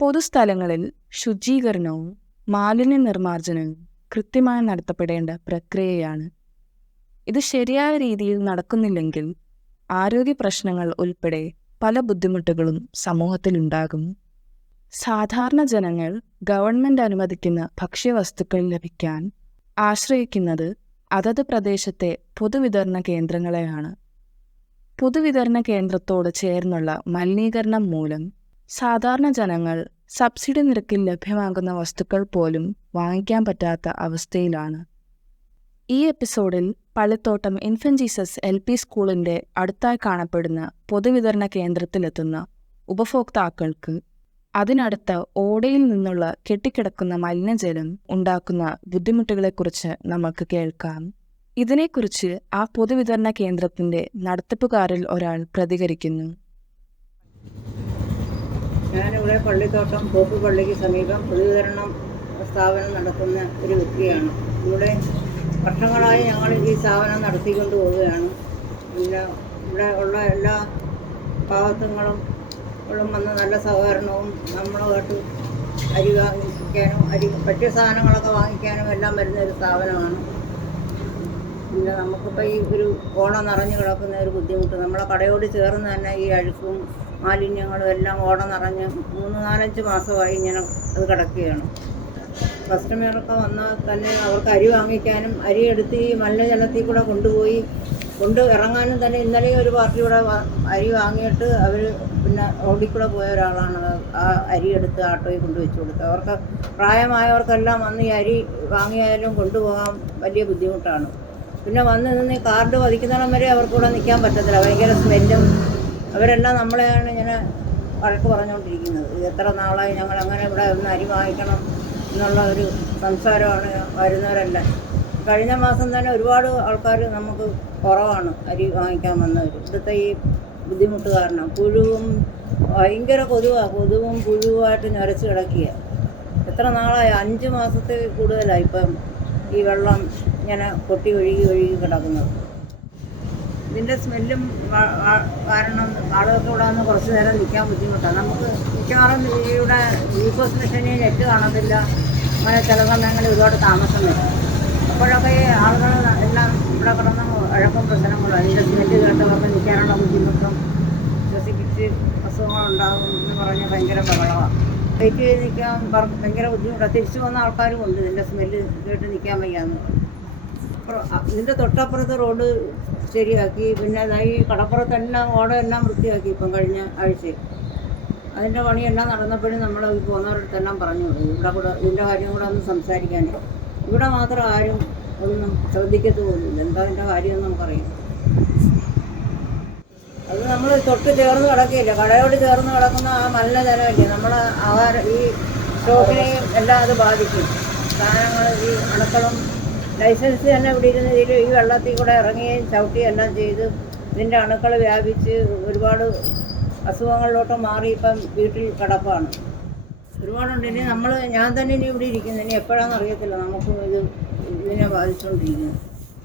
പൊതുസ്ഥലങ്ങളിൽ ശുചീകരണവും മാലിന്യ നിർമ്മാർജ്ജനവും കൃത്യമായി നടത്തപ്പെടേണ്ട പ്രക്രിയയാണ്. ഇത് ശരിയായ രീതിയിൽ നടക്കുന്നില്ലെങ്കിൽ ആരോഗ്യ പ്രശ്നങ്ങൾ ഉൾപ്പെടെ പല ബുദ്ധിമുട്ടുകളും സമൂഹത്തിലുണ്ടാകും. സാധാരണ ജനങ്ങൾ ഗവൺമെൻറ് അനുവദിക്കുന്ന ഭക്ഷ്യവസ്തുക്കൾ ലഭിക്കാൻ ആശ്രയിക്കുന്നത് അതത് പ്രദേശത്തെ പൊതുവിതരണ കേന്ദ്രങ്ങളെയാണ്. പൊതുവിതരണ കേന്ദ്രത്തോട് ചേർന്നുള്ള മലിനീകരണം മൂലം സാധാരണ ജനങ്ങൾ സബ്സിഡി നിരക്കിൽ ലഭ്യമാകുന്ന വസ്തുക്കൾ പോലും വാങ്ങിക്കാൻ പറ്റാത്ത അവസ്ഥയിലാണ്. ഈ എപ്പിസോഡിൽ പള്ളിത്തോട്ടം ഇൻഫന്റ് ജീസസ് LP സ്കൂളിൻ്റെ അടുത്തായി കാണപ്പെടുന്ന പൊതുവിതരണ കേന്ദ്രത്തിലെത്തുന്ന ഉപഭോക്താക്കൾക്ക് അതിനടുത്ത ഓടയിൽ നിന്നുള്ള കെട്ടിക്കിടക്കുന്ന മലിനജലം ഉണ്ടാക്കുന്ന ബുദ്ധിമുട്ടുകളെക്കുറിച്ച് നമുക്ക് കേൾക്കാം. ഇതിനെക്കുറിച്ച് ആ പൊതുവിതരണ കേന്ദ്രത്തിൻ്റെ നടത്തിപ്പുകാരിൽ ഒരാൾ പ്രതികരിക്കുന്നു. ഞാനിവിടെ പള്ളിത്തോട്ടം പോപ്പ് പള്ളിക്ക് സമീപം പൊതുവിതരണം സ്ഥാപനം നടത്തുന്ന ഒരു വ്യക്തിയാണ്. ഇവിടെ വർഷങ്ങളായി ഞങ്ങൾ ഈ സ്ഥാപനം നടത്തിക്കൊണ്ട് പോവുകയാണ്. പിന്നെ ഇവിടെ ഉള്ള എല്ലാ പാവത്തുങ്ങളും വന്ന് നല്ല സഹകരണവും നമ്മളുമായിട്ട് അരി വാങ്ങിക്കാനും പറ്റിയ സാധനങ്ങളൊക്കെ വാങ്ങിക്കാനും എല്ലാം വരുന്ന ഒരു സ്ഥാപനമാണ്. പിന്നെ നമുക്കിപ്പോൾ ഈ ഒരു ഓട നിറഞ്ഞു കിടക്കുന്ന ഒരു ബുദ്ധിമുട്ട്, നമ്മളെ കടയോട് ചേർന്ന് തന്നെ ഈ അഴുക്കും മാലിന്യങ്ങളും എല്ലാം ഓട നിറഞ്ഞ് 3-4 മാസമായി ഇങ്ങനെ അത് കിടക്കുകയാണ്. കസ്റ്റമറൊക്കെ വന്നാൽ തന്നെ അവർക്ക് അരി വാങ്ങിക്കാനും അരി എടുത്ത് ഈ മലിനജലത്തിൽ കൂടെ കൊണ്ട് ഇറങ്ങാനും തന്നെ ഇന്നലെ ഒരു പാർട്ടി ഇവിടെ അരി വാങ്ങിയിട്ട് അവർ പിന്നെ റോഡിൽ കൂടെ പോയ ഒരാളാണ് ആ അരി എടുത്ത് ആട്ടോയിൽ കൊണ്ടുവച്ച് കൊടുത്തത്. അവർക്ക് പ്രായമായവർക്കെല്ലാം വന്ന് ഈ അരി വാങ്ങിയാലും കൊണ്ടുപോകാൻ വലിയ ബുദ്ധിമുട്ടാണ്. പിന്നെ വന്ന് നിന്ന് ഈ കാർഡ് പതിക്കുന്നിടം വരെ അവർക്കിവിടെ നിൽക്കാൻ പറ്റത്തില്ല, ഭയങ്കര സ്മെല്ലും. അവരെല്ലാം നമ്മളെയാണ് ഇങ്ങനെ വഴക്ക് പറഞ്ഞുകൊണ്ടിരിക്കുന്നത്. ഇത് എത്ര നാളായി ഞങ്ങൾ അങ്ങനെ ഇവിടെ ഒന്ന് അരി വാങ്ങിക്കണം എന്നുള്ള ഒരു സംസാരമാണ് വരുന്നവരെല്ലാം. കഴിഞ്ഞ മാസം തന്നെ ഒരുപാട് ആൾക്കാർ നമുക്ക് കുറവാണ് അരി വാങ്ങിക്കാൻ വന്നവർ. ഇവിടുത്തെ ഈ ബുദ്ധിമുട്ട് കാരണം പുഴുവും ഭയങ്കര കൊതുവും പുഴുവായിട്ട് നിറച്ച് കിടക്കുക. എത്ര നാളായി, 5 മാസത്തിൽ കൂടുതലായി ഇപ്പം ഈ വെള്ളം ഇങ്ങനെ പൊട്ടി ഒഴുകി കിടക്കുന്നത്. ഇതിൻ്റെ സ്മെല്ലും കാരണം ആളുകൾക്ക് ഇവിടെ വന്ന് കുറച്ച് നേരം നിൽക്കാൻ ബുദ്ധിമുട്ടാണ്. നമുക്ക് മിക്കവാറും ഇവിടെ ഗ്ലൂക്കോസ് മെഷീനിൽ നെറ്റ് കാണത്തില്ല. അങ്ങനെ ചില സമയങ്ങളിൽ ഒരുപാട് താമസം വരും. അപ്പോഴൊക്കെ ഈ ആളുകൾ എല്ലാം ഇവിടെ കിടന്ന് അഴക്കും പ്രശ്നങ്ങളും അതിൻ്റെ സ്മെല്ല് കേട്ടവർക്ക് നിൽക്കാനുള്ള ബുദ്ധിമുട്ടും ശ്വസിപ്പിച്ച് അസുഖങ്ങളുണ്ടാകും എന്ന് പറഞ്ഞ് ഭയങ്കര ബഹളമാണ്. വെയിറ്റ് ചെയ്ത് നിൽക്കാൻ ഭയങ്കര ബുദ്ധിമുട്ടാണ്. തിരിച്ചു പോകുന്ന ആൾക്കാരും ഉണ്ട് ഇതിൻ്റെ സ്മെല്ല് കേട്ട് നിൽക്കാൻ വയ്യാന്ന്. ഇതിൻ്റെ തൊട്ടപ്പുറത്ത് റോഡ് ശരിയാക്കി, പിന്നെ ഈ കടപ്പുറത്തെല്ലാം ഓടയെല്ലാം വൃത്തിയാക്കി ഇപ്പം കഴിഞ്ഞ ആഴ്ച. അതിൻ്റെ പണിയെല്ലാം നടന്നപ്പോഴും നമ്മൾ ഈ പോകുന്നവരടുത്തെല്ലാം പറഞ്ഞു ഇതിൻ്റെ കാര്യം കൂടെ ഒന്ന് സംസാരിക്കാൻ. ഇവിടെ മാത്രം ആരും ഒന്നും ശ്രദ്ധിക്കത്ത് പോലുമില്ല. എന്താ അതിൻ്റെ കാര്യമെന്ന് നമുക്കറിയാം. അത് നമ്മൾ തൊട്ട് ചേർന്ന് കിടക്കുകയില്ല, കടയോട് ചേർന്ന് കിടക്കുന്ന ആ മലിനജലമില്ലേ നമ്മളെ ആഹാരം ഈ സ്റ്റോക്കിനെയും എല്ലാം അത് ബാധിക്കും. സാധനങ്ങൾ ഈ അണുക്കളും ലൈസൻസ് തന്നെ ഇവിടെ ഇരുന്ന് ഈ വെള്ളത്തിൽ കൂടെ ഇറങ്ങുകയും ചവിട്ടുകയും എല്ലാം ചെയ്ത് ഇതിൻ്റെ അണുക്കൾ വ്യാപിച്ച് ഒരുപാട് അസുഖങ്ങളിലോട്ട് മാറി ഇപ്പം വീട്ടിൽ കിടപ്പാണ്. ഒരുപാടുണ്ട്. ഇനി ഞാൻ തന്നെ ഇനി ഇവിടെ ഇരിക്കുന്നു. ഇനി എപ്പോഴാണെന്ന് അറിയത്തില്ല നമുക്ക് ഇതിനെ ബാധിച്ചുകൊണ്ടിരിക്കുന്നത്.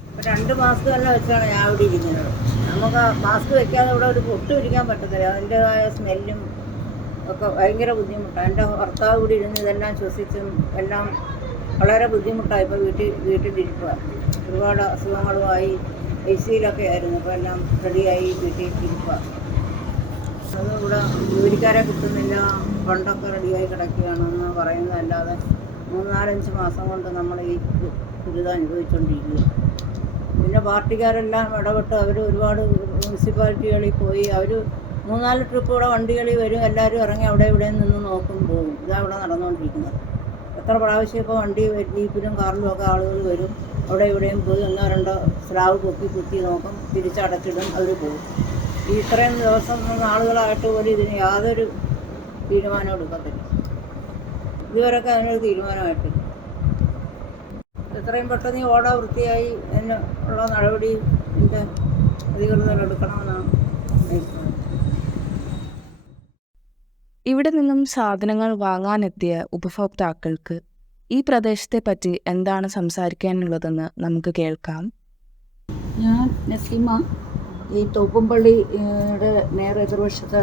ഇപ്പം 2 മാസ്ക് തന്നെ വെച്ചാണ് ഞാൻ ഇവിടെ ഇരിക്കുന്നത്. നമുക്ക് മാസ്ക് വെക്കാതെ ഇവിടെ ഒരു ഒട്ടും ഇരിക്കാൻ പറ്റത്തില്ല. അതിൻ്റേതായ സ്മെല്ലും ഒക്കെ ഭയങ്കര ബുദ്ധിമുട്ടാണ്. എൻ്റെ ഭർത്താവ് ഇവിടെ ഇരുന്ന് ഇതെല്ലാം ശ്വസിച്ചും എല്ലാം വളരെ ബുദ്ധിമുട്ടായി. ഇപ്പോൾ വീട്ടിലിരിക്കുക ഒരുപാട് അസുഖങ്ങളുമായി ICUയിലൊക്കെ ആയിരുന്നു. ഇപ്പോൾ എല്ലാം റെഡിയായി വീട്ടിലിരിക്കുക. അത് ഇവിടെ ജോലിക്കാരെ കിട്ടുന്നില്ല, ഫണ്ടൊക്കെ റെഡിയായി കിടക്കുകയാണെന്ന് പറയുന്നതല്ലാതെ 3-4-5 മാസം കൊണ്ട് നമ്മൾ ഈ ദുരിതം അനുഭവിച്ചുകൊണ്ടിരിക്കുക. പിന്നെ പാർട്ടിക്കാരെല്ലാം ഇടപെട്ട് അവർ ഒരുപാട് മുനിസിപ്പാലിറ്റികളിൽ പോയി അവർ 3-4 ട്രിപ്പ് ഇവിടെ വണ്ടികളിൽ വരും. എല്ലാവരും ഇറങ്ങി അവിടെ ഇവിടെ നിന്ന് നോക്കും പോകും. ഇതാണ് ഇവിടെ നടന്നുകൊണ്ടിരിക്കുന്നത്. എത്ര പ്രാവശ്യം ഇപ്പോൾ ജീപ്പിലും കാറിലും ഒക്കെ ആളുകൾ വരും. അവിടെ ഇവിടെയും പോയി 1-2 സ്ലാബ് പൊക്കി കുത്തി നോക്കും, തിരിച്ചടച്ചിടും, അവർ പോകും. ഈ ഇത്രയും ദിവസം ആളുകളായിട്ട് പോലും ഇതിന് യാതൊരു തീരുമാനം എടുക്കത്തില്ല. ഇതുവരെയൊക്കെ അതിനൊരു തീരുമാനമായിട്ടില്ല. എത്രയും പെട്ടെന്ന് ഈ ഓട വൃത്തിയായി അതിന് ഉള്ള നടപടി ഇതിൻ്റെ അധികൃതർ എടുക്കണമെന്നാണ് അഭിപ്രായം. ഇവിടെ നിന്നും സാധനങ്ങൾ വാങ്ങാനെത്തിയ ഉപഭോക്താക്കൾക്ക് ഈ പ്രദേശത്തെ പറ്റി എന്താണ് സംസാരിക്കാനുള്ളതെന്ന് നമുക്ക് കേൾക്കാം. ഞാൻ നസീമ. ഈ തോപ്പുംപള്ളിയുടെ നേരെ എതിർവശത്തെ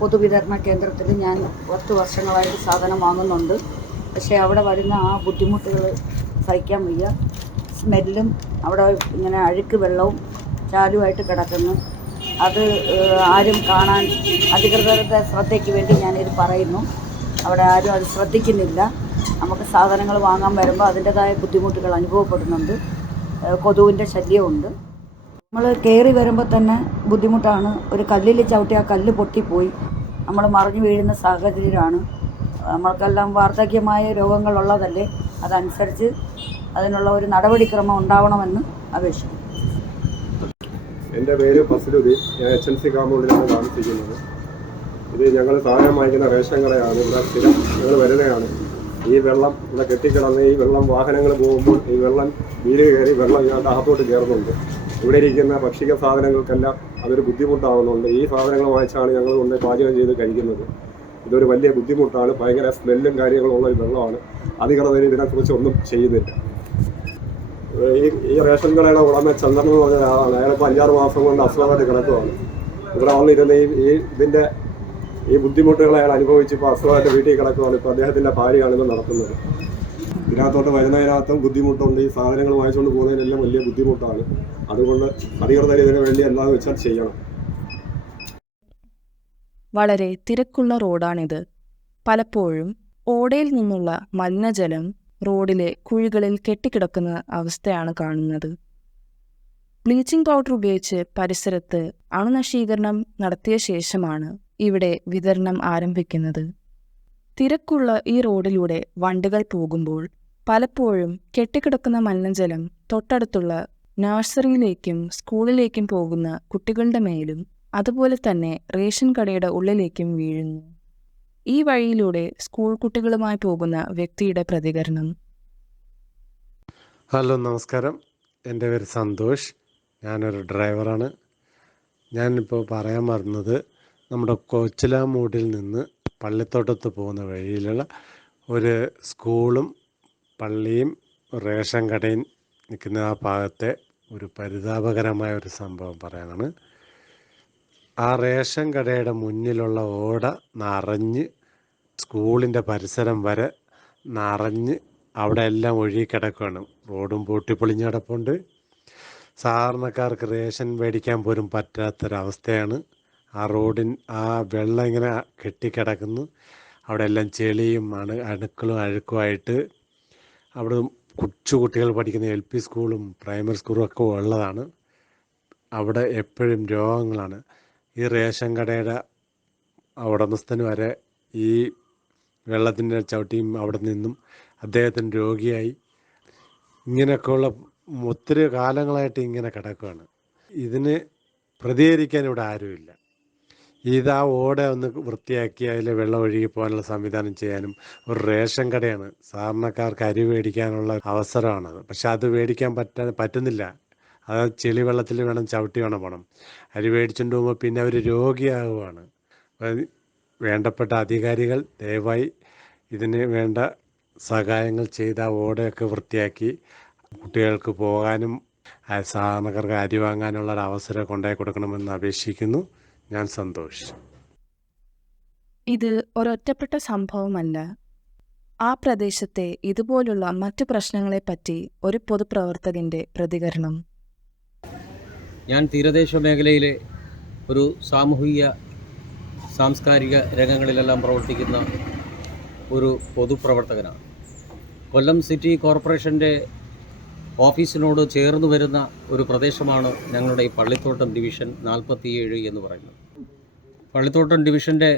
പൊതുവിതരണ കേന്ദ്രത്തിൽ ഞാൻ 10 വർഷങ്ങളായിട്ട് സാധനം വാങ്ങുന്നുണ്ട്. പക്ഷേ അവിടെ വരുന്ന ആ ബുദ്ധിമുട്ടുകൾ സഹിക്കാൻ വയ്യ. സ്മെല്ലും അവിടെ ഇങ്ങനെ അഴുക്ക് വെള്ളവും ചാലുമായിട്ട് കിടക്കുന്നു. അത് ആരും കാണാൻ അധികൃതരുടെ ശ്രദ്ധയ്ക്ക് വേണ്ടി ഞാനിത് പറയുന്നു. അവിടെ ആരും അത് ശ്രദ്ധിക്കുന്നില്ല. നമുക്ക് സാധനങ്ങൾ വാങ്ങാൻ വരുമ്പോൾ അതിൻ്റെതായ ബുദ്ധിമുട്ടുകൾ അനുഭവപ്പെടുന്നുണ്ട്. കൊതുവിൻ്റെ ശല്യമുണ്ട്. നമ്മൾ കയറി വരുമ്പോൾ തന്നെ ബുദ്ധിമുട്ടാണ്. ഒരു കല്ലിൽ ചവിട്ടി ആ കല്ല് പൊട്ടിപ്പോയി നമ്മൾ മറിഞ്ഞു വീഴുന്ന സാഹചര്യമാണ്. നമ്മൾക്കെല്ലാം വാർദ്ധക്യമായ രോഗങ്ങളുള്ളതല്ലേ, അതനുസരിച്ച് അതിനുള്ള ഒരു നടപടിക്രമം ഉണ്ടാവണമെന്ന് അപേക്ഷിക്കുന്നു. എൻ്റെ പേര് ഫസലുദ്ദീൻ. ഞാൻ HNC കാമ്പൗണ്ടിലാണ് താമസിക്കുന്നത്. ഇത് ഞങ്ങൾ സാധനം വാങ്ങിക്കുന്ന റേഷൻ കടയാണ്. ഇവിടെ സ്ഥിരം ഞങ്ങൾ വരുന്നതാണ്. ഈ വെള്ളം ഇവിടെ കെട്ടിക്കിടന്ന് ഈ വെള്ളം വാഹനങ്ങൾ പോകുമ്പോൾ ഈ വെള്ളം വീട് കയറി വെള്ളം ഇതിനകത്ത് അകത്തോട്ട് കയറുന്നുണ്ട്. ഇവിടെ ഇരിക്കുന്ന ഭക്ഷിക സാധനങ്ങൾക്കെല്ലാം അതൊരു ബുദ്ധിമുട്ടാവുന്നുണ്ട്. ഈ സാധനങ്ങൾ വാങ്ങിച്ചാണ് ഞങ്ങൾ കൊണ്ട് പാചകം ചെയ്ത് കഴിക്കുന്നത്. ഇതൊരു വലിയ ബുദ്ധിമുട്ടാണ്. ഭയങ്കര സ്മെല്ലും കാര്യങ്ങളും ഉള്ള ഒരു വെള്ളമാണ്. അധികൃതർ ഇതിനെക്കുറിച്ച് ഒന്നും ചെയ്യുന്നില്ല. ഈ റേഷൻ കടയുടെ ഉടമ ചന്ദ്രൻ എന്ന് പറഞ്ഞ ആളാണ്. അയാളിപ്പോൾ 5-6 മാസം കൊണ്ട് അസുഖമായിട്ട് കിടക്കുകയാണ്. ഇവിടെ വന്നിരുന്ന ഇതിൻ്റെ ഈ ബുദ്ധിമുട്ടുകൾ അയാൾ അനുഭവിച്ച് ഇപ്പോൾ അസുഖമായിട്ട് വീട്ടിൽ കിടക്കുകയാണ്. ഇപ്പോൾ അദ്ദേഹത്തിൻ്റെ ഭാര്യയാണ് ഇത് നടത്തുന്നത്. ഇതിനകത്തോട്ട് വരുന്നതിനകത്തും ബുദ്ധിമുട്ടുണ്ട്. ഈ സാധനങ്ങൾ വാങ്ങിച്ചുകൊണ്ട് പോകുന്നതിനെല്ലാം വലിയ ബുദ്ധിമുട്ടാണ്. അതുകൊണ്ട് അധികൃതർ ഇതിനു വേണ്ടി എന്താണെന്ന് വെച്ചാൽ ചെയ്യണം. വളരെ തിരക്കുള്ള റോഡാണിത്. പലപ്പോഴും ഓടയിൽ നിന്നുള്ള മലിനജലം റോഡിലെ കുഴികളിൽ കെട്ടിക്കിടക്കുന്ന അവസ്ഥയാണ് കാണുന്നത്. ബ്ലീച്ചിങ് പൗഡർ ഉപയോഗിച്ച് പരിസരത്ത് അണുനശീകരണം നടത്തിയ ശേഷമാണ് ഇവിടെ വിതരണം ആരംഭിക്കുന്നത്. തിരക്കുള്ള ഈ റോഡിലൂടെ വണ്ടികൾ പോകുമ്പോൾ പലപ്പോഴും കെട്ടിക്കിടക്കുന്ന മലിനജലം തൊട്ടടുത്തുള്ള നഴ്സറിയിലേക്കും സ്കൂളിലേക്കും പോകുന്ന കുട്ടികളുടെ മേലും അതുപോലെ തന്നെ റേഷൻ കടയുടെ ഉള്ളിലേക്കും വീഴുന്നു. ഈ വഴിയിലൂടെ സ്കൂൾ കുട്ടികളുമായി പോകുന്ന വ്യക്തിയുടെ പ്രതികരണം. ഹലോ, നമസ്കാരം. എൻ്റെ പേര് സന്തോഷ്. ഞാനൊരു ഡ്രൈവറാണ്. ഞാനിപ്പോൾ പറയാൻ മറന്നത്, നമ്മുടെ കൊച്ചിലാമൂടിൽ നിന്ന് പള്ളിത്തോട്ടത്ത് പോകുന്ന വഴിയിലുള്ള ഒരു സ്കൂളും പള്ളിയും റേഷൻ കടയും നിൽക്കുന്ന ആ ഭാഗത്തെ ഒരു പരിതാപകരമായ ഒരു സംഭവം പറയാനാണ്. ആ റേഷൻ കടയുടെ മുന്നിലുള്ള ഓട നിറഞ്ഞ് സ്കൂളിൻ്റെ പരിസരം വരെ നിറഞ്ഞ് അവിടെ എല്ലാം ഒഴുകിക്കിടക്കുകയാണ്. റോഡും പൊട്ടിപ്പൊളിഞ്ഞ് കിടപ്പുണ്ട്. സാധാരണക്കാർക്ക് റേഷൻ മേടിക്കാൻ പോലും പറ്റാത്തൊരവസ്ഥയാണ്. ആ ആ വെള്ളം ഇങ്ങനെ കെട്ടിക്കിടക്കുന്നു. അവിടെ എല്ലാം ചെളിയും അണുക്കളും അഴുക്കുമായിട്ട് അവിടെ കുട്ടികൾ പഠിക്കുന്ന LP സ്കൂളും പ്രൈമറി സ്കൂളും ഒക്കെ ഉള്ളതാണ്. അവിടെ എപ്പോഴും രോഗങ്ങളാണ്. ഈ റേഷൻ കടയുടെ ഉടമസ്ഥന് വരെ ഈ വെള്ളത്തിൻ്റെ ചവിട്ടിയും അവിടെ നിന്നും അദ്ദേഹത്തിന് രോഗിയായി. ഇങ്ങനെയൊക്കെയുള്ള ഒത്തിരി കാലങ്ങളായിട്ട് ഇങ്ങനെ കിടക്കുകയാണ്. ഇതിന് പ്രതികരിക്കാൻ ഇവിടെ ആരുമില്ല. ഇതാ ഓട ഒന്ന് വൃത്തിയാക്കി അതിൽ വെള്ളം ഒഴുകി പോകാനുള്ള സംവിധാനം ചെയ്യാനും ഒരു റേഷൻ കടയാണ്. സാധാരണക്കാർക്ക് അരി മേടിക്കാനുള്ള അവസരമാണത്. പക്ഷെ അത് മേടിക്കാൻ പറ്റുന്നില്ല. അത് ചെളി വെള്ളത്തിൽ വേണം ചവിട്ടി വേണം പോകണം. അരി മേടിച്ചുകൊണ്ട് പോകുമ്പോൾ പിന്നെ അവർ രോഗിയാകുവാണ്. വേണ്ടപ്പെട്ട അധികാരികൾ ദയവായി ഇതിന് വേണ്ട സഹായങ്ങൾ ചെയ്ത് ആ ഓടയൊക്കെ വൃത്തിയാക്കി കുട്ടികൾക്ക് പോകാനും സാധാരണക്കാർക്ക് അരി വാങ്ങാനുള്ള ഒരു അവസരം കൊണ്ടുപോയി കൊടുക്കണമെന്ന് അപേക്ഷിക്കുന്നു. ഞാൻ സന്തോഷ്. ഇത് ഒരൊറ്റപ്പെട്ട സംഭവമല്ല. ആ പ്രദേശത്തെ ഇതുപോലുള്ള മറ്റു പ്രശ്നങ്ങളെപ്പറ്റി ഒരു പൊതുപ്രവർത്തകന്റെ പ്രതികരണം. ഞാൻ തീരദേശ മേഖലയിലെ ഒരു സാമൂഹിക സാംസ്കാരിക രംഗങ്ങളിലെല്ലാം പ്രവർത്തിക്കുന്ന ഒരു പൊതുപ്രവർത്തകനാണ്. കൊല്ലം സിറ്റി കോർപ്പറേഷൻ്റെ ഓഫീസിനോട് ചേർന്ന് വരുന്ന ഒരു പ്രദേശമാണ് ഞങ്ങളുടെ ഈ പള്ളിത്തോട്ടം ഡിവിഷൻ 47 എന്ന് പറയുന്നത്. പള്ളിത്തോട്ടം ഡിവിഷൻ്റെ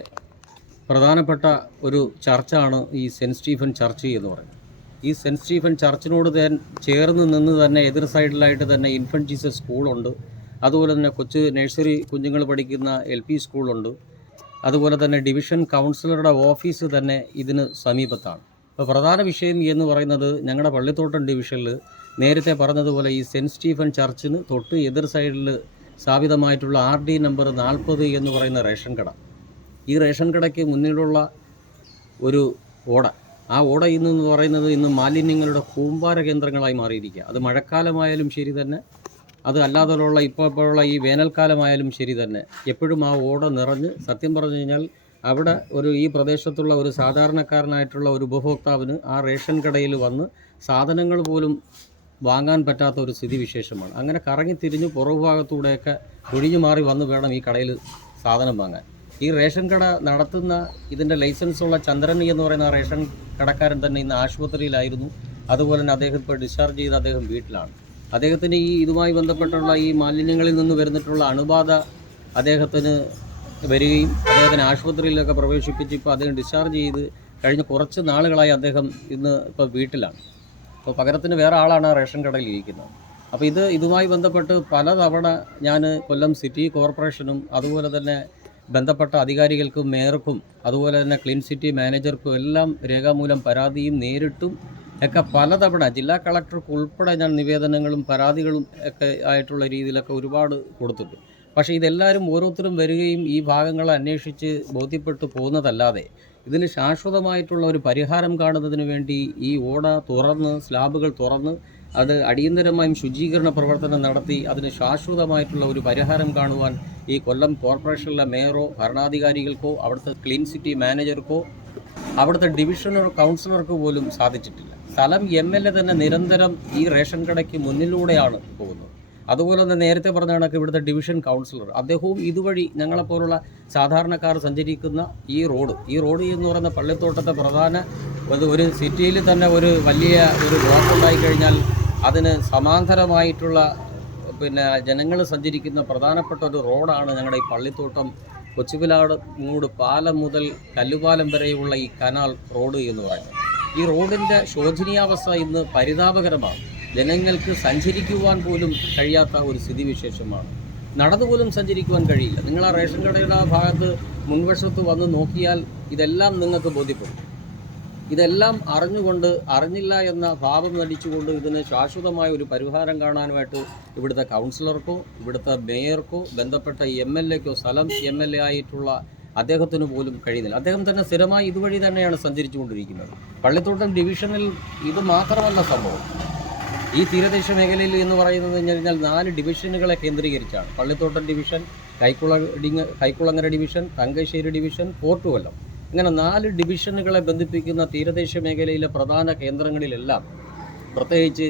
പ്രധാനപ്പെട്ട ഒരു ചർച്ചാണ് ഈ സെൻറ്റ് സ്റ്റീഫൻ ചർച്ച് എന്ന് പറയുന്നത്. ഈ സെൻറ്റ് സ്റ്റീഫൻ ചർച്ചിനോട് ചേർന്ന് നിന്ന് തന്നെ എതിർ സൈഡിലായിട്ട് തന്നെ ഇൻഫൻറ്റ് ജീസസ് സ്കൂളുണ്ട്. അതുപോലെ തന്നെ കൊച്ചു നഴ്സറി കുഞ്ഞുങ്ങൾ പഠിക്കുന്ന LP സ്കൂളുണ്ട്. അതുപോലെ തന്നെ ഡിവിഷൻ കൗൺസിലറുടെ ഓഫീസ് തന്നെ ഇതിന് സമീപത്താണ്. അപ്പോൾ പ്രധാന വിഷയം എന്ന് പറയുന്നത് ഞങ്ങളുടെ പള്ളിത്തോട്ടം ഡിവിഷനിൽ നേരത്തെ പറഞ്ഞതുപോലെ ഈ സെൻറ്റ് സ്റ്റീഫൻ ചർച്ചിന് തൊട്ട് എതിർ സൈഡിൽ സ്ഥാപിതമായിട്ടുള്ള RD നമ്പർ 40 എന്ന് പറയുന്ന റേഷൻ കട. ഈ റേഷൻ കടയ്ക്ക് മുന്നിലുള്ള ഒരു ഓട, ആ ഓട ഇന്ന് പറയുന്നത് ഇന്ന് മാലിന്യങ്ങളുടെ കൂമ്പാര കേന്ദ്രങ്ങളായി മാറിയിരിക്കുക. അത് മഴക്കാലമായാലും ശരി തന്നെ, അത് അല്ലാതെയുള്ള ഇപ്പോഴുള്ള ഈ വേനൽക്കാലമായാലും ശരി തന്നെ എപ്പോഴും ആ ഓട നിറഞ്ഞ് സത്യം പറഞ്ഞു കഴിഞ്ഞാൽ അവിടെ ഈ പ്രദേശത്തുള്ള ഒരു സാധാരണക്കാരനായിട്ടുള്ള ഒരു ഉപഭോക്താവിന് ആ റേഷൻ കടയിൽ വന്ന് സാധനങ്ങൾ പോലും വാങ്ങാൻ പറ്റാത്ത ഒരു സ്ഥിതിവിശേഷമാണ്. അങ്ങനെ കറങ്ങി തിരിഞ്ഞ് പുറകു ഭാഗത്തൂടെയൊക്കെ ഒഴിഞ്ഞു മാറി വന്ന് വേണം ഈ കടയിൽ സാധനം വാങ്ങാൻ. ഈ റേഷൻ കട നടത്തുന്ന ഇതിൻ്റെ ലൈസൻസുള്ള ചന്ദ്രൻ എന്ന് പറയുന്ന ആ റേഷൻ കടക്കാരൻ തന്നെ ഇന്ന് ആശുപത്രിയിലായിരുന്നു. അതുപോലെ തന്നെ അദ്ദേഹം ഇപ്പോൾ ഡിസ്ചാർജ് ചെയ്ത് അദ്ദേഹം വീട്ടിലാണ്. അദ്ദേഹത്തിന് ഇതുമായി ബന്ധപ്പെട്ടുള്ള ഈ മാലിന്യങ്ങളിൽ നിന്ന് വരുന്നിട്ടുള്ള അണുബാധ അദ്ദേഹത്തിന് വരികയും അദ്ദേഹത്തിന് ആശുപത്രിയിലൊക്കെ പ്രവേശിപ്പിച്ച് ഇപ്പോൾ അദ്ദേഹം ഡിസ്ചാർജ് ചെയ്ത് കഴിഞ്ഞ കുറച്ച് നാളുകളായി അദ്ദേഹം ഇപ്പോൾ വീട്ടിലാണ്. അപ്പോൾ പകരത്തിന് വേറെ ആളാണ് ആ റേഷൻ കടയിൽ ഇരിക്കുന്നത്. അപ്പോൾ ഇതുമായി ബന്ധപ്പെട്ട് പലതവണ ഞാൻ കൊല്ലം സിറ്റി കോർപ്പറേഷനും അതുപോലെ തന്നെ ബന്ധപ്പെട്ട അധികാരികൾക്കും മേയർക്കും അതുപോലെ തന്നെ ക്ലീൻ സിറ്റി മാനേജർക്കും എല്ലാം രേഖാമൂലം പരാതിയും നേരിട്ടും ഒക്കെ പലതവണ ജില്ലാ കളക്ടർക്ക് ഉൾപ്പെടെ ഞാൻ നിവേദനങ്ങളും പരാതികളും ഒക്കെ ആയിട്ടുള്ള രീതിയിലൊക്കെ ഒരുപാട് കൊടുത്തിട്ടുണ്ട്. പക്ഷേ ഇതെല്ലാവരും ഓരോരുത്തരും വരികയും ഈ ഭാഗങ്ങളെ അന്വേഷിച്ച് ബോധ്യപ്പെട്ടു പോകുന്നതല്ലാതെ ഇതിന് ശാശ്വതമായിട്ടുള്ള ഒരു പരിഹാരം കാണുന്നതിന് വേണ്ടി ഈ ഓട തുറന്ന് സ്ലാബുകൾ തുറന്ന് അത് അടിയന്തരമായും ശുചീകരണ പ്രവർത്തനം നടത്തി അതിന് ശാശ്വതമായിട്ടുള്ള ഒരു പരിഹാരം കാണുവാൻ ഈ കൊല്ലം കോർപ്പറേഷനിലെ മേയറോ ഭരണാധികാരികൾക്കോ അവിടുത്തെ ക്ലീൻ സിറ്റി മാനേജർക്കോ അവിടുത്തെ ഡിവിഷണൽ കൗൺസിലർക്ക് പോലും സാധിച്ചിട്ടില്ല. സ്ഥലം MLA തന്നെ നിരന്തരം ഈ റേഷൻ കടയ്ക്ക് മുന്നിലൂടെയാണ് പോകുന്നത്. അതുപോലെ തന്നെ നേരത്തെ പറഞ്ഞ കണക്ക് ഇവിടുത്തെ ഡിവിഷൻ കൗൺസിലർ അദ്ദേഹവും ഇതുവഴി ഞങ്ങളെപ്പോലുള്ള സാധാരണക്കാർ സഞ്ചരിക്കുന്ന ഈ റോഡ് എന്ന് പറയുന്ന പള്ളിത്തോട്ടത്തെ പ്രധാന ഒരു സിറ്റിയിൽ തന്നെ ഒരു വലിയ ഒരു ബ്ലോക്ക് ഉണ്ടായിക്കഴിഞ്ഞാൽ അതിന് സമാന്തരമായിട്ടുള്ള ജനങ്ങൾ സഞ്ചരിക്കുന്ന പ്രധാനപ്പെട്ട ഒരു റോഡാണ് ഞങ്ങളുടെ ഈ പള്ളിത്തോട്ടം കൊച്ചുപിലാട് മൂട് പാലം മുതൽ കല്ലുപാലം വരെയുള്ള ഈ കനാൽ റോഡ് എന്ന് പറയുന്നത്. ഈ റോഡിൻ്റെ ശോചനീയാവസ്ഥ ഇന്ന് പരിതാപകരമാണ്. ജനങ്ങൾക്ക് സഞ്ചരിക്കുവാൻ പോലും കഴിയാത്ത ഒരു സ്ഥിതിവിശേഷമാണ്. നടന്നുപോലും സഞ്ചരിക്കുവാൻ കഴിയില്ല. നിങ്ങൾ ആ റേഷൻ കടയുടെ ആ ഭാഗത്ത് മുൻവശത്ത് വന്ന് നോക്കിയാൽ ഇതെല്ലാം നിങ്ങൾക്ക് ബോധ്യപ്പെടും. ഇതെല്ലാം അറിഞ്ഞില്ല എന്ന ഭാവം നടിച്ചുകൊണ്ട് ഇതിന് ശാശ്വതമായ ഒരു പരിഹാരം കാണാനുമായിട്ട് ഇവിടുത്തെ കൗൺസിലർക്കോ ഇവിടുത്തെ മേയർക്കോ ബന്ധപ്പെട്ട MLAക്കോ സ്ഥലം MLA ആയിട്ടുള്ള അദ്ദേഹത്തിന് പോലും കഴിയുന്നില്ല. അദ്ദേഹം തന്നെ സ്ഥിരമായി ഇതുവഴി തന്നെയാണ് സഞ്ചരിച്ചു കൊണ്ടിരിക്കുന്നത്. പള്ളിത്തോട്ടം ഡിവിഷനിൽ ഇത് മാത്രമല്ല സംഭവം. ഈ തീരദേശ മേഖലയിൽ എന്ന് പറയുന്നത് കഴിഞ്ഞാൽ 4 ഡിവിഷനുകളെ കേന്ദ്രീകരിച്ചാണ്. Pallithottam division, Kaikulangara division, Thangassery division, port Kollam, ഇങ്ങനെ 4 ഡിവിഷനുകളെ ബന്ധിപ്പിക്കുന്ന തീരദേശ മേഖലയിലെ പ്രധാന കേന്ദ്രങ്ങളിലെല്ലാം പ്രത്യേകിച്ച്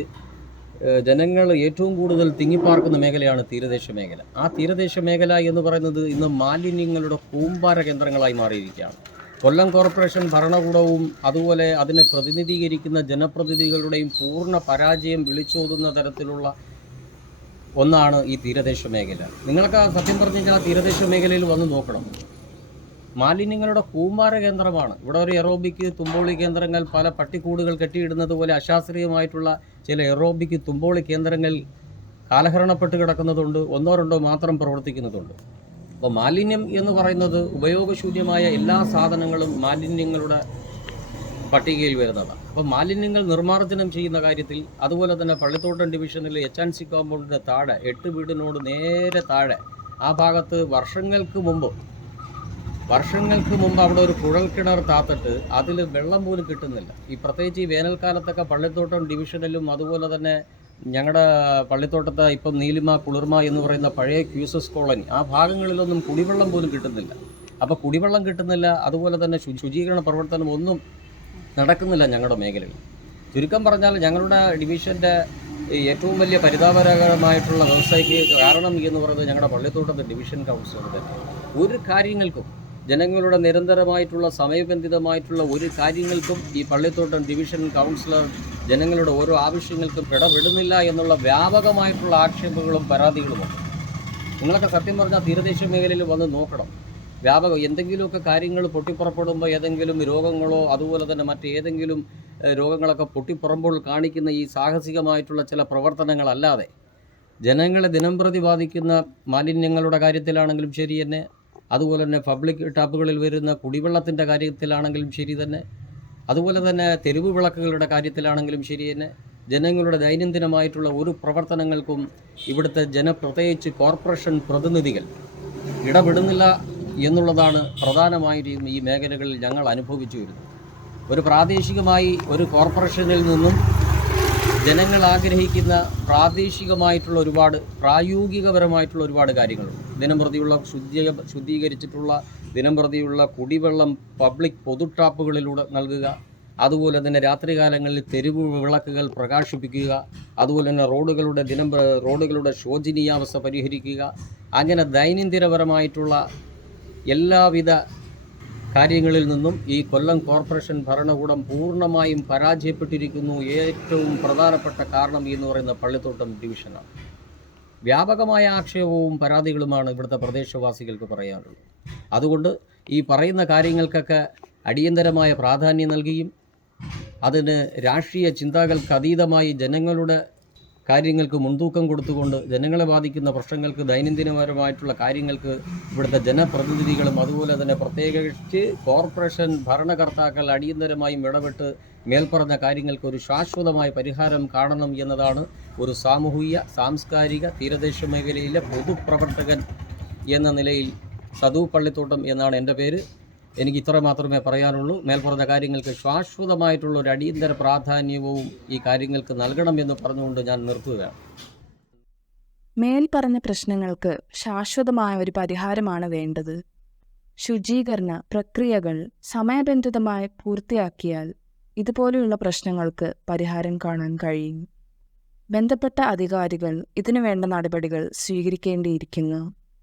ജനങ്ങൾ ഏറ്റവും കൂടുതൽ തിങ്ങിപ്പാർക്കുന്ന മേഖലയാണ് തീരദേശ മേഖല. ആ തീരദേശ മേഖല എന്ന് പറയുന്നത് ഇന്ന് മാലിന്യങ്ങളുടെ കൂമ്പാര കേന്ദ്രങ്ങളായി മാറിയിരിക്കുകയാണ്. കൊല്ലം കോർപ്പറേഷൻ ഭരണകൂടവും അതുപോലെ അതിനെ പ്രതിനിധീകരിക്കുന്ന ജനപ്രതിനിധികളുടെയും പൂർണ്ണ പരാജയം വിളിച്ചോതുന്ന തരത്തിലുള്ള ഒന്നാണ് ഈ തീരദേശ മേഖല. നിങ്ങൾക്ക് സത്യം പറഞ്ഞു കഴിഞ്ഞാൽ തീരദേശ മേഖലയിൽ വന്ന് നോക്കണം. മാലിന്യങ്ങളുടെ കൂമ്പാര കേന്ദ്രമാണ്. ഇവിടെ ഒരു എറോബിക്ക് തുമ്പോളി കേന്ദ്രങ്ങൾ, പല പട്ടിക്കൂടുകൾ കെട്ടിയിടുന്നത് പോലെ അശാസ്ത്രീയമായിട്ടുള്ള ചില എറോബിക്ക് തുമ്പോളി കേന്ദ്രങ്ങൾ കാലഹരണപ്പെട്ട് കിടക്കുന്നതുണ്ട്. 1-2 മാത്രം പ്രവർത്തിക്കുന്നതുണ്ട്. അപ്പോൾ മാലിന്യം എന്ന് പറയുന്നത് ഉപയോഗശൂന്യമായ എല്ലാ സാധനങ്ങളും മാലിന്യങ്ങളുടെ പട്ടികയിൽ വരുന്നതാണ്. അപ്പോൾ മാലിന്യങ്ങൾ നിർമ്മാർജ്ജനം ചെയ്യുന്ന കാര്യത്തിൽ അതുപോലെ തന്നെ പള്ളിത്തോട്ടം ഡിവിഷനിലെ HNC കോമ്പൗണ്ടിൻ്റെ താഴെ 8 വീടിനോട് നേരെ താഴെ ആ ഭാഗത്ത് വർഷങ്ങൾക്ക് മുമ്പ് അവിടെ ഒരു കുഴൽക്കിണർ താത്തിട്ട് അതിൽ വെള്ളം പോലും കിട്ടുന്നില്ല. പ്രത്യേകിച്ച് ഈ വേനൽക്കാലത്തൊക്കെ പള്ളിത്തോട്ടം ഡിവിഷനിലും അതുപോലെ തന്നെ ഞങ്ങളുടെ പള്ളിത്തോട്ടത്തെ ഇപ്പം നീലിമ കുളിർമ എന്ന് പറയുന്ന പഴയ QSS കോളനി ആ ഭാഗങ്ങളിലൊന്നും കുടിവെള്ളം പോലും കിട്ടുന്നില്ല. അപ്പോൾ കുടിവെള്ളം കിട്ടുന്നില്ല, അതുപോലെ തന്നെ ശുചീകരണ പ്രവർത്തനം ഒന്നും നടക്കുന്നില്ല ഞങ്ങളുടെ മേഖലയിൽ. ചുരുക്കം പറഞ്ഞാൽ ഞങ്ങളുടെ ഡിവിഷൻ്റെ ഏറ്റവും വലിയ പരിതാപകരമായിട്ടുള്ള വ്യവസ്ഥയ്ക്ക് കാരണം എന്ന് പറയുന്നത് ഞങ്ങളുടെ പള്ളിത്തോട്ടത്തെ ഡിവിഷൻ കൗൺസിലർ തന്നെ. ഒരു കാര്യങ്ങൾക്കും ജനങ്ങളുടെ നിരന്തരമായിട്ടുള്ള സമയബന്ധിതമായിട്ടുള്ള ഒരു കാര്യങ്ങൾക്കും ഈ പള്ളിത്തോട്ടം ഡിവിഷൻ കൗൺസിലർ ജനങ്ങളുടെ ഓരോ ആവശ്യങ്ങൾക്കും ഇടപെടുന്നില്ല എന്നുള്ള വ്യാപകമായിട്ടുള്ള ആക്ഷേപങ്ങളും പരാതികളുമുണ്ട്. നിങ്ങളൊക്കെ സത്യം പറഞ്ഞാൽ തീരദേശ മേഖലയിൽ വന്ന് നോക്കണം. എന്തെങ്കിലുമൊക്കെ കാര്യങ്ങൾ പൊട്ടിപ്പുറപ്പെടുമ്പോൾ ഏതെങ്കിലും രോഗങ്ങളോ അതുപോലെ തന്നെ മറ്റേതെങ്കിലും രോഗങ്ങളൊക്കെ പൊട്ടിപ്പുറമ്പോൾ കാണിക്കുന്ന ഈ സാഹസികമായിട്ടുള്ള ചില പ്രവർത്തനങ്ങളല്ലാതെ ജനങ്ങളെ ദിനംപ്രതി ബാധിക്കുന്ന മാലിന്യങ്ങളുടെ കാര്യത്തിലാണെങ്കിലും ശരി തന്നെ, അതുപോലെ തന്നെ പബ്ലിക് ടാപ്പുകളിൽ വരുന്ന കുടിവെള്ളത്തിൻ്റെ കാര്യത്തിലാണെങ്കിലും ശരി തന്നെ, അതുപോലെ തന്നെ തെരുവ് വിളക്കുകളുടെ കാര്യത്തിലാണെങ്കിലും ശരി തന്നെ, ജനങ്ങളുടെ ദൈനംദിനമായിട്ടുള്ള ഒരു പ്രവർത്തനങ്ങൾക്കും ഇവിടുത്തെ പ്രത്യേകിച്ച് കോർപ്പറേഷൻ പ്രതിനിധികൾ ഇടപെടുന്നില്ല എന്നുള്ളതാണ് പ്രധാനമായും ഈ മേഖലകളിൽ ഞങ്ങൾ അനുഭവിച്ചു വരുന്നത്. ഒരു പ്രാദേശികമായി ഒരു കോർപ്പറേഷനിൽ നിന്നും ജനങ്ങൾ ആഗ്രഹിക്കുന്ന പ്രാദേശികമായിട്ടുള്ള ഒരുപാട് പ്രായോഗികപരമായിട്ടുള്ള ഒരുപാട് കാര്യങ്ങളുണ്ട്. ദിനംപ്രതിയുള്ള ശുദ്ധീകരിച്ചിട്ടുള്ള ദിനംപ്രതിയുള്ള കുടിവെള്ളം പബ്ലിക് പൊതു ടാപ്പുകളിലൂടെ നൽകുക, അതുപോലെ തന്നെ രാത്രികാലങ്ങളിൽ തെരുവ് വിളക്കുകൾ പ്രകാശിപ്പിക്കുക, അതുപോലെ തന്നെ റോഡുകളുടെ ശോചനീയാവസ്ഥ പരിഹരിക്കുക. അങ്ങനെ ദൈനംദിനപരമായിട്ടുള്ള എല്ലാവിധ കാര്യങ്ങളിൽ നിന്നും ഈ കൊല്ലം കോർപ്പറേഷൻ ഭരണകൂടം പൂർണ്ണമായും പരാജയപ്പെട്ടിരിക്കുന്നു. ഏറ്റവും പ്രധാനപ്പെട്ട കാരണം എന്ന് പറയുന്ന പള്ളിത്തോട്ടം ഡിവിഷനാണ്. വ്യാപകമായ ആക്ഷേപവും പരാതികളുമാണ് ഇവിടുത്തെ പ്രദേശവാസികൾക്ക് പറയാനുള്ളത്. അതുകൊണ്ട് ഈ പറയുന്ന കാര്യങ്ങൾക്കൊക്കെ അടിയന്തരമായ പ്രാധാന്യം നൽകുകയും അതിന് രാഷ്ട്രീയ ചിന്തകൾക്ക് അതീതമായി ജനങ്ങളുടെ കാര്യങ്ങൾക്ക് മുൻതൂക്കം കൊടുത്തുകൊണ്ട് ജനങ്ങളെ ബാധിക്കുന്ന പ്രശ്നങ്ങൾക്ക് ദൈനംദിനപരമായിട്ടുള്ള കാര്യങ്ങൾക്ക് ഇവിടുത്തെ ജനപ്രതിനിധികളും അതുപോലെ തന്നെ പ്രത്യേകിച്ച് കോർപ്പറേഷൻ ഭരണകർത്താക്കൾ അടിയന്തരമായും ഇടപെട്ട് മേൽപ്പറഞ്ഞ കാര്യങ്ങൾക്ക് ഒരു ശാശ്വതമായ പരിഹാരം കാണണം എന്നതാണ് ഒരു സാമൂഹിക സാംസ്കാരിക തീരദേശ മേഖലയിലെ പൊതുപ്രവർത്തകൻ എന്ന നിലയിൽ സദു പള്ളിത്തോട്ടം എന്നാണ് എൻ്റെ പേര്. എനിക്ക് ഇത്ര മാത്രമേ പറയാനുള്ളൂ. മേൽപ്പറഞ്ഞ കാര്യങ്ങൾക്ക് ശാശ്വതമായിട്ടുള്ള ഒരു അടിയന്തര പ്രാധാന്യവും ഈ കാര്യങ്ങൾക്ക് നൽകണമെന്ന് പറഞ്ഞുകൊണ്ട് ഞാൻ നിർത്തുകയാണ്. മേൽപ്പറഞ്ഞ പ്രശ്നങ്ങൾക്ക് ശാശ്വതമായ ഒരു പരിഹാരമാണ് വേണ്ടത്. ശുചീകരണ പ്രക്രിയകൾ സമയബന്ധിതമായി പൂർത്തിയാക്കിയാൽ ഇതുപോലെയുള്ള പ്രശ്നങ്ങൾക്ക് പരിഹാരം കാണാൻ കഴിയും. ബന്ധപ്പെട്ട അധികാരികൾ ഇതിനു വേണ്ട നടപടികൾ സ്വീകരിക്കേണ്ടിയിരിക്കുന്നു.